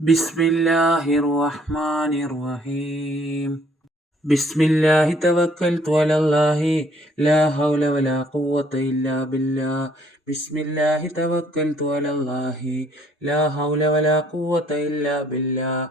بسم الله الرحمن الرحيم بسم الله توكلت على الله لا حول ولا قوة إلا بالله بسم الله توكلت على الله لا حول ولا قوة إلا بالله